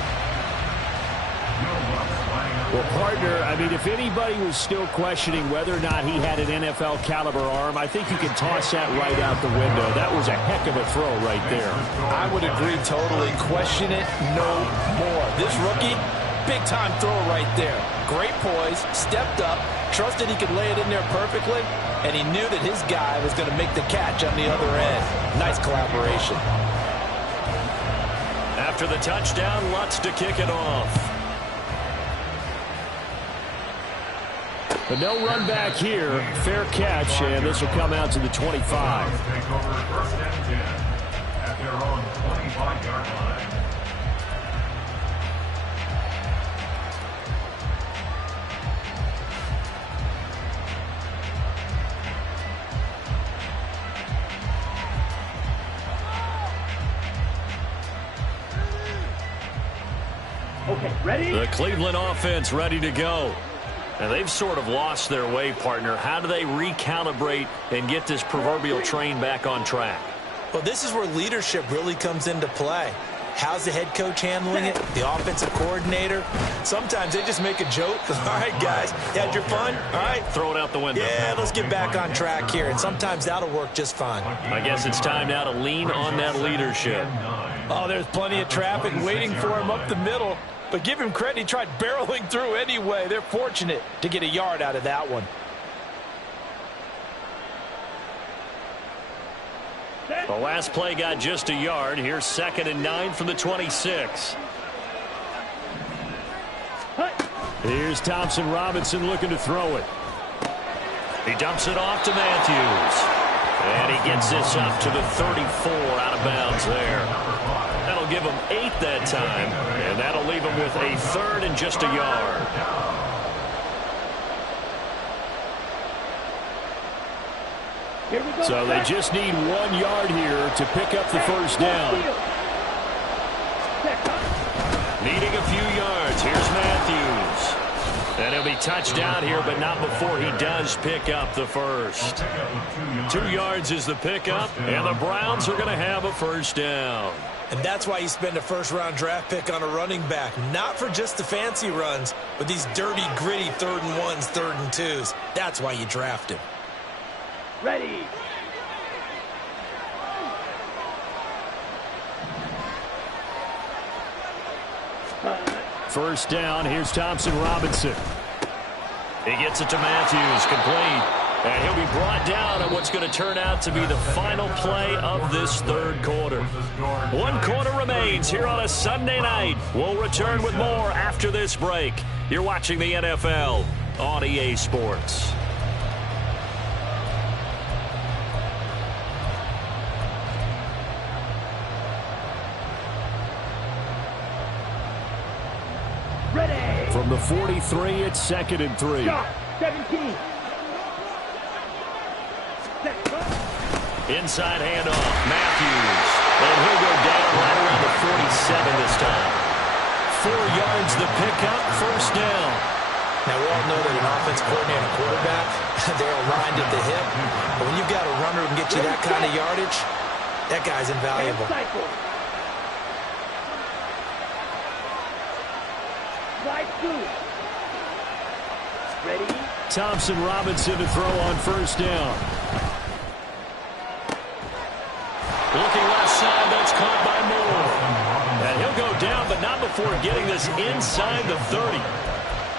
Well, partner, I mean, if anybody was still questioning whether or not he had an NFL caliber arm, I think you can toss that right out the window. That was a heck of a throw right there. I would agree totally. Question it no more. This rookie, big-time throw right there. Great poise, stepped up, trusted he could lay it in there perfectly, and he knew that his guy was going to make the catch on the other end. Nice collaboration. After the touchdown, Lutz to kick it off. But no run back here. Fair catch, and this will come out to the 25. Take over 1st and 10 at their own 25-yard line. Okay, ready? The Cleveland offense ready to go. And they've sort of lost their way, partner. How do they recalibrate and get this proverbial train back on track? Well, this is where leadership really comes into play. How's the head coach handling it? The offensive coordinator? Sometimes they just make a joke. All right, guys, you had your fun? All right. Throw it out the window. Yeah, let's get back on track here. And sometimes that'll work just fine. I guess it's time now to lean on that leadership. Oh, there's plenty of traffic waiting for him up the middle. But give him credit, he tried barreling through anyway. They're fortunate to get a yard out of that one. The last play got just a yard. Here's 2nd and 9 from the 26. Here's Thompson Robinson looking to throw it. He dumps it off to Matthews. And he gets this up to the 34 out of bounds there. That'll give him 8 that time. And that'll leave him with a 3rd and just a yard. So they just need 1 yard here to pick up the first down. Needing a few yards. Here's Matthews. And he'll be touched down here, but not before he does pick up the first. 2 yards is the pickup, and the Browns are going to have a first down. And that's why you spend a first-round draft pick on a running back. Not for just the fancy runs, but these dirty, gritty 3rd and 1s, 3rd and 2s. That's why you draft him. Ready. First down, here's Thompson Robinson. He gets it to Matthews, complete. And he'll be brought down on what's going to turn out to be the final play of this 3rd quarter. 1 quarter remains here on a Sunday night. We'll return with more after this break. You're watching the NFL on EA Sports. Ready. From the 43, it's 2nd and 3. Stop. 17. Inside handoff, Matthews. And he'll go down right around the 47 this time. 4 yards the pickup, first down. Now, we all know that an offense coordinator and a quarterback, they're aligned at the hip. But when you've got a runner who can get you that kind of yardage, that guy's invaluable. Cycle. Slide through. Ready. Thompson Robinson to throw on first down. Looking left side, that's caught by Moore. And he'll go down, but not before getting this inside the 30.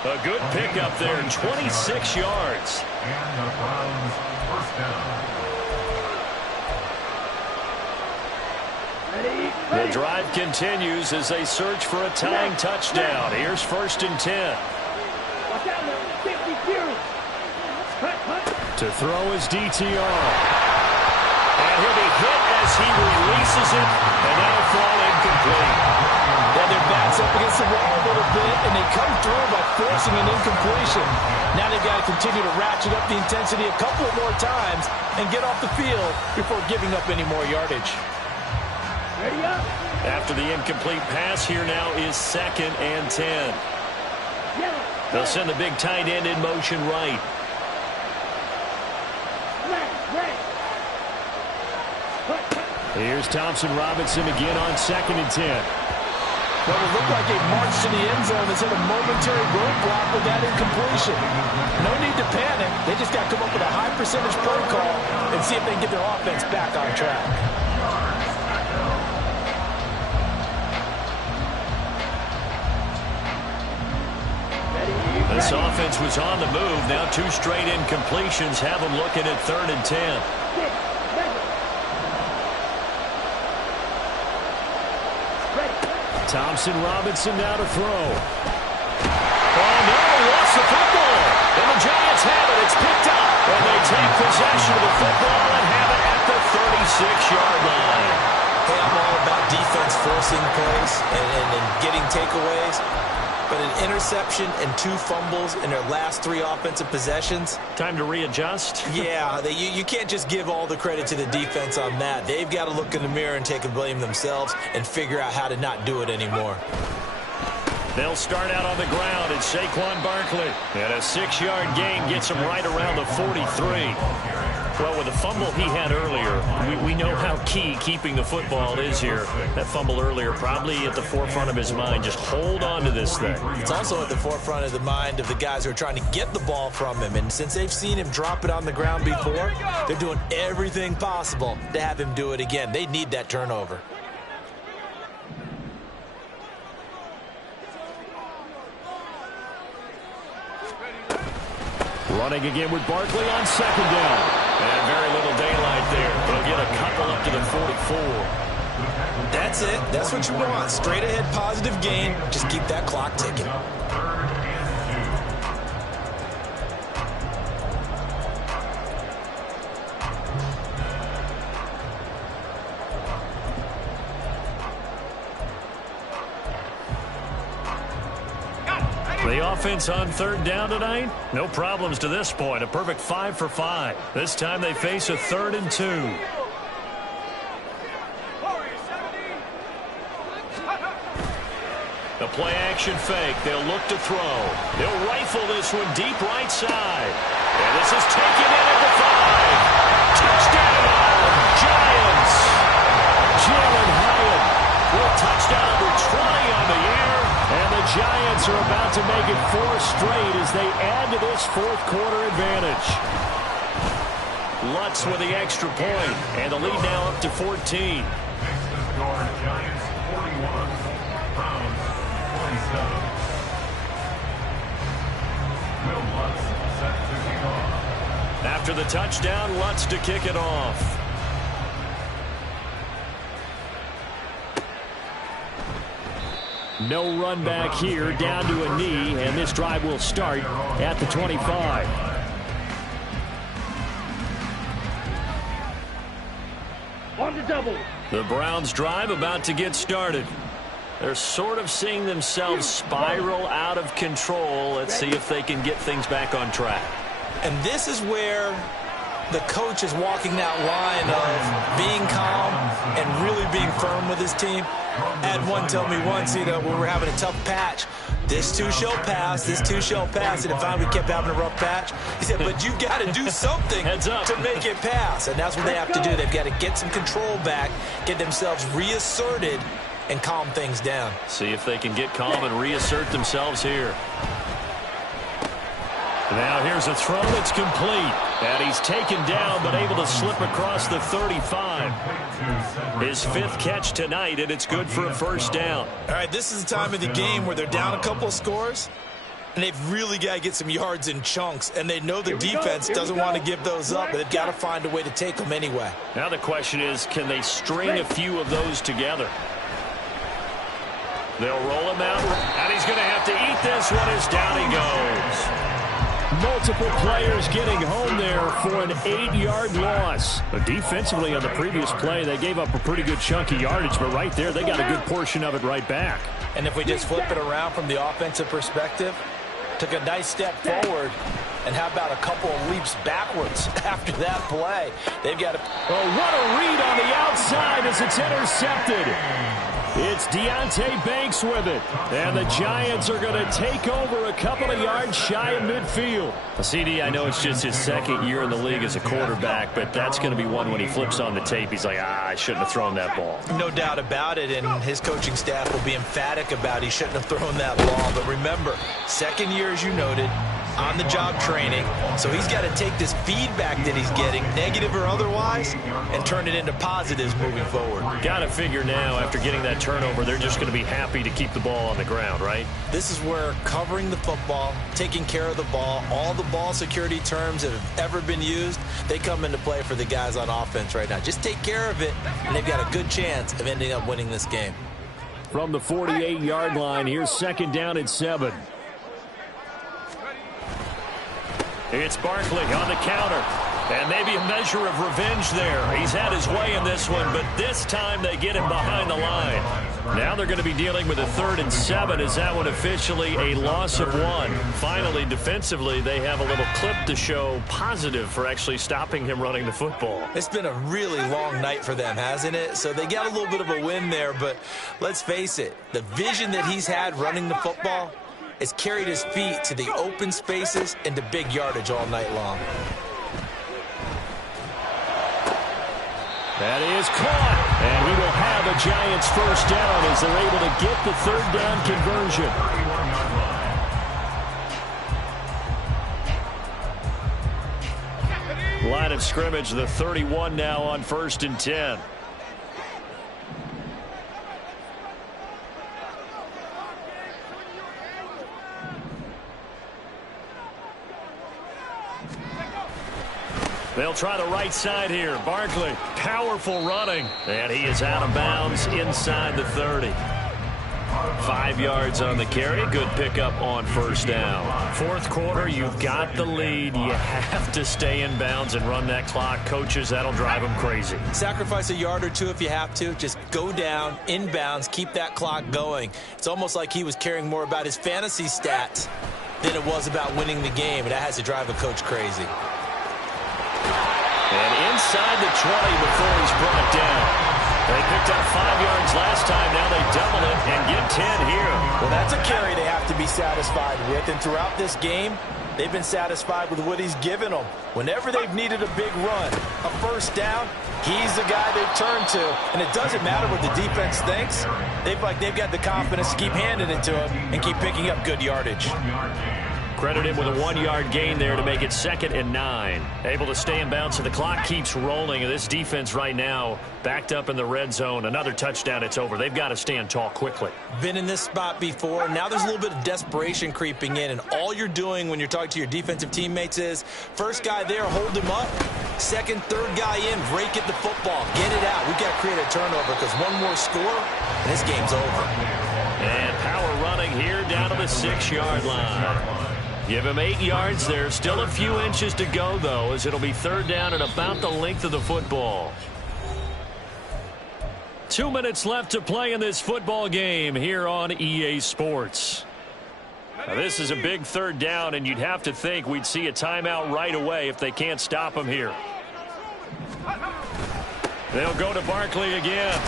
A good pickup there, 26 yards. And the Browns first down. Ready. The drive continues as they search for a tying touchdown. Here's 1st and 10. Watch out now. 50 series. Cut. To throw is DTR. And he'll be hit as he releases it, and that'll fall incomplete. Yeah, their back's up against the wall a little bit, and they come through by forcing an incompletion. Now they've got to continue to ratchet up the intensity a couple more times and get off the field before giving up any more yardage. Ready up. After the incomplete pass, here now is 2nd and 10. Yellow. They'll send the big tight end in motion right. Red. Here's Thompson Robinson again on 2nd and 10. Well, it looked like a march to the end zone has hit a momentary roadblock with that incompletion. No need to panic. They just got to come up with a high percentage play call and see if they can get their offense back on track. This offense was on the move. Now 2 straight incompletions have them looking at 3rd and 10. Thompson Robinson now to throw. Oh, no, lost the football. And the Giants have it. It's picked up. And they take possession of the football and have it at the 36-yard line. Hey, I'm all about defense forcing plays and getting takeaways. But an interception and 2 fumbles in their last 3 offensive possessions. Time to readjust. Yeah, you can't just give all the credit to the defense on that. They've got to look in the mirror and take a blame themselves and figure out how to not do it anymore. They'll start out on the ground. It's Saquon Barkley. And a 6-yard gain gets him right around the 43. Well, with the fumble he had earlier, we know how key keeping the football is here. That fumble earlier probably at the forefront of his mind. Just hold on to this thing. It's also at the forefront of the mind of the guys who are trying to get the ball from him. And since they've seen him drop it on the ground before, they're doing everything possible to have him do it again. They need that turnover. Running again with Barkley on 2nd down. And very little daylight there. They'll get a couple up to the 44. That's it. That's what you want. Straight ahead positive gain. Just keep that clock ticking. The offense on third down tonight, no problems to this point. A perfect 5 for 5. This time they face a 3rd and 2. The play action fake. They'll look to throw. They'll rifle this one deep right side. And this is taken in at the 5. Touchdown, Giants. Jalen Hyatt with touchdown number 20 on the year. And the Giants are about to make it 4 straight as they add to this fourth quarter advantage. Lutz with the extra point, and the lead now up to 14. Next to score, Giants 41, Browns 27. Will Lutz set to kick off. After the touchdown, Lutz to kick it off. No run back here, down to a knee, and this drive will start at the 25. On the double. The Browns drive about to get started. They're sort of seeing themselves spiral out of control. Let's see if they can get things back on track. And this is where the coach is walking that line of being calm and really being firm with his team. I had one tell me once, when we were having a tough patch, this too shall pass, this too shall pass. And if we kept having a rough patch, he said, but you got to do something to make it pass. And that's what they have to do. They've got to get some control back, get themselves reasserted, and calm things down. See if they can get calm and reassert themselves here. Now here's a throw that's complete. And he's taken down but able to slip across the 35. His 5th catch tonight, and it's good for a first down. All right, this is the time of the game where they're down a couple of scores, and they've really got to get some yards in chunks, and they know the defense doesn't want to give those up, but they've got to find a way to take them anyway. Now the question is, can they string a few of those together? They'll roll him out, and he's going to have to eat this one as down he goes. Multiple players getting home there for an 8-yard loss. But defensively on the previous play, they gave up a pretty good chunk of yardage, but right there, they got a good portion of it right back. And if we just flip it around from the offensive perspective, took a nice step forward, and how about a couple of leaps backwards after that play? They've got Oh, what a read on the outside as it's intercepted. It's Deonte Banks with it. And the Giants are going to take over a couple of yards shy of midfield. CD, I know it's just his 2nd year in the league as a quarterback, but that's going to be one when he flips on the tape. He's like, I shouldn't have thrown that ball. No doubt about it, and his coaching staff will be emphatic about he shouldn't have thrown that ball. But remember, 2nd year, as you noted, on-the-job training. So he's got to take this feedback that he's getting, negative or otherwise, and turn it into positives moving forward. Got to figure now, after getting that turnover, they're just going to be happy to keep the ball on the ground, right? This is where covering the football, taking care of the ball, all the ball security terms that have ever been used, they come into play for the guys on offense right now. Just take care of it, and they've got a good chance of ending up winning this game. From the 48-yard line, here's 2nd down and 7. It's Barkley on the counter. And maybe a measure of revenge there. He's had his way in this one, but this time they get him behind the line. Now they're going to be dealing with a 3rd and 7. Is that one officially a loss of 1? Finally, defensively, they have a little clip to show positive for actually stopping him running the football. It's been a really long night for them, hasn't it? So they got a little bit of a win there, but let's face it, the vision that he's had running the football has carried his feet to the open spaces and to big yardage all night long. That is caught, and we will have a Giants first down as they're able to get the 3rd down conversion. Line of scrimmage, the 31 now on 1st and 10. They'll try the right side here. Barkley, powerful running. And he is out of bounds inside the 30. 5 yards on the carry. Good pickup on first down. Fourth quarter, you've got the lead. You have to stay in bounds and run that clock. Coaches, that'll drive them crazy. Sacrifice a yard or two if you have to. Just go down, in bounds, keep that clock going. It's almost like he was caring more about his fantasy stats than it was about winning the game, and that has to drive a coach crazy. And inside the 20 before he's brought down. They picked up 5 yards last time. Now they double it and get 10 here. Well, that's a carry they have to be satisfied with. And throughout this game, they've been satisfied with what he's given them. Whenever they've needed a big run, a first down, he's the guy they've turned to. And it doesn't matter what the defense thinks. They've got the confidence to keep handing it to him and keep picking up good yardage. Credit him with a 1-yard gain there to make it 2nd and 9. Able to stay in bounds, so the clock keeps rolling. And this defense right now backed up in the red zone. Another touchdown, it's over. They've got to stand tall quickly. Been in this spot before. Now there's a little bit of desperation creeping in. And all you're doing when you're talking to your defensive teammates is, first guy there, hold him up. Second, third guy in, break at the football. Get it out. We've got to create a turnover because one more score, and this game's over. And power running here down to the 6-yard line. Give him 8 yards. There's still a few inches to go, though, as it'll be 3rd down and about the length of the football. 2 minutes left to play in this football game here on EA Sports. Now, this is a big 3rd down, and you'd have to think we'd see a timeout right away if they can't stop him here. They'll go to Barkley again.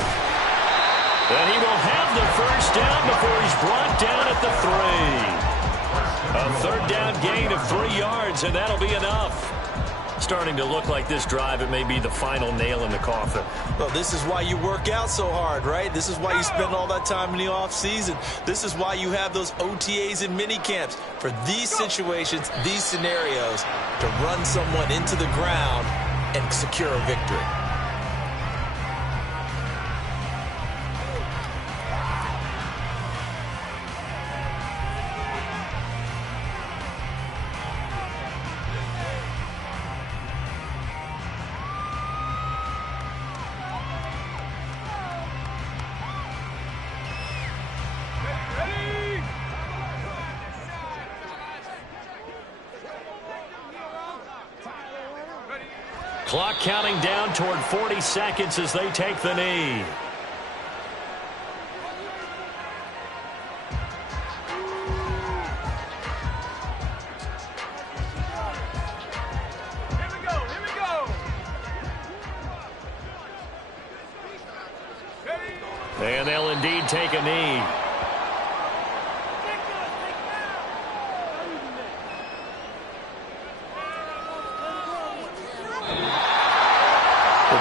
And he will have the first down before he's brought down at the 3. A 3rd down gain of 3 yards, and that'll be enough. Starting to look like this drive, it may be the final nail in the coffin. Well, this is why you work out so hard, right? This is why you spend all that time in the offseason. This is why you have those OTAs and mini camps. For these situations, these scenarios, to run someone into the ground and secure a victory. Clock counting down toward 40 seconds as they take the knee. And they'll indeed take a knee.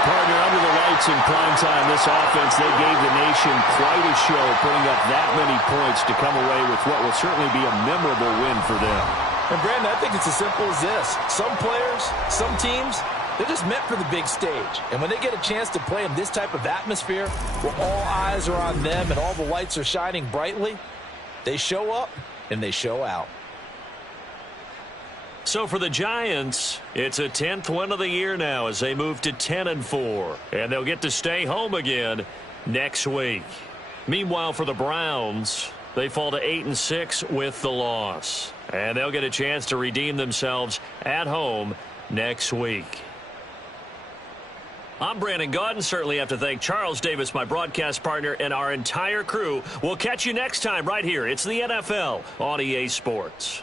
Partner, under the lights in prime time, this offense, they gave the nation quite a show, putting up that many points to come away with what will certainly be a memorable win for them. And, Brandon, I think it's as simple as this. Some players, some teams, they're just meant for the big stage. And when they get a chance to play in this type of atmosphere, where all eyes are on them and all the lights are shining brightly, they show up and they show out. So for the Giants, it's a 10th win of the year now as they move to 10-4. And they'll get to stay home again next week. Meanwhile, for the Browns, they fall to 8-6 with the loss. And they'll get a chance to redeem themselves at home next week. I'm Brandon Gaudin. Certainly have to thank Charles Davis, my broadcast partner, and our entire crew. We'll catch you next time right here. It's the NFL on EA Sports.